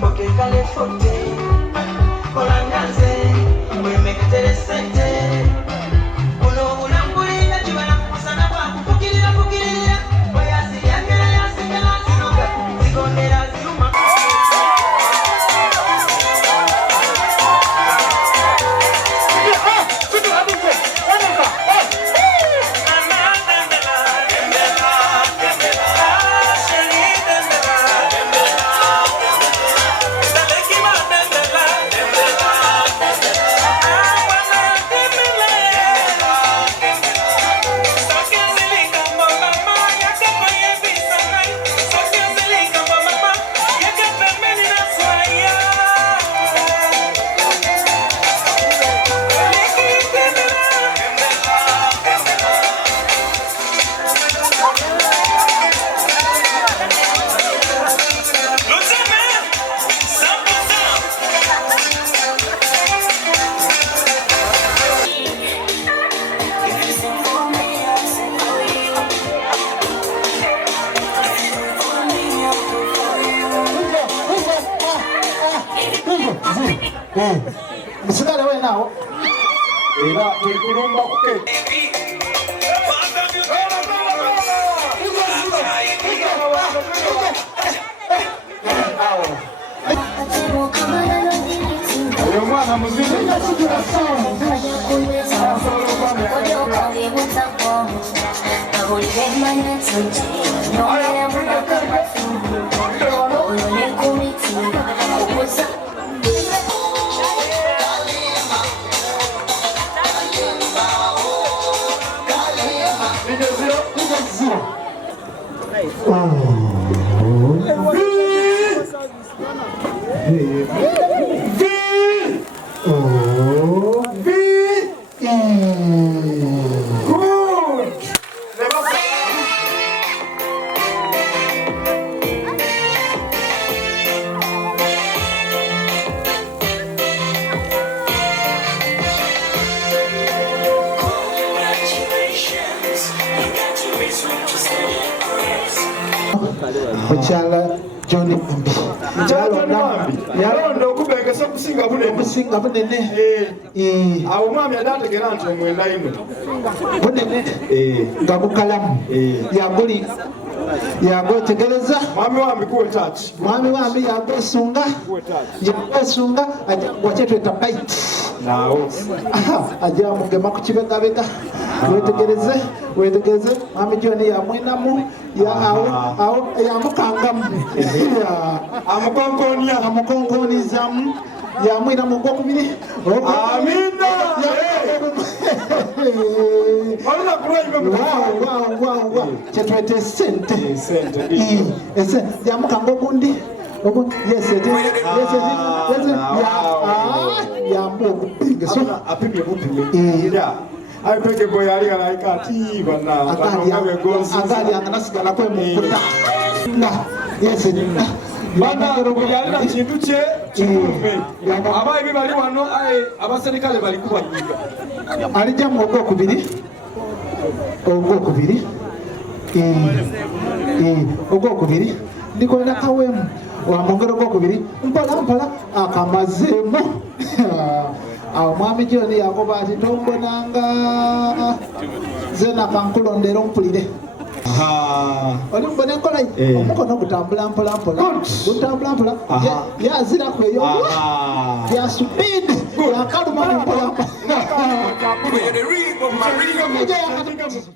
porque cale forte, con la gaze, voy a meter sente. Uno ulambulina, chivana kusana kwa kufukirira, voy a si yangela, sinoga, zigondera ziruma. Musigale we nawo era tuli kulumba kuke oyo mwana muzima Mukyala John Mumbi yalonda okubengesa okusinga bunene awo omwami adategera nti omwenda ino bunene nga gukalamu yagwetegereza mwami wambi kuwetaki mwami wambi yagwesunga wakyetweta bite nawo ajja mugema ku kibegabega wetegereze mwami John yamwinamu awo yamukangamu amukonkonizamu yamwinamu ogwokubiri amina kyetweta esente yamukanga ogundi yamba okupinga apimye bupime ayipeke boy ali alaika ati bana agali anganasigala kwe mukuta bana yalina kintu kye kikume abayibi bali wano abaserikale bali kubanyiga alijamu ogwokubiri ndikolera kawemu wamwongera ogwokubiri mpola akamazeemu awo mwami John yagoba ati tombonanga zena kankulondera ompulire oli mbona enkola omukono gutambula mpola yaziraku eyo yasubidi yakaluma mpola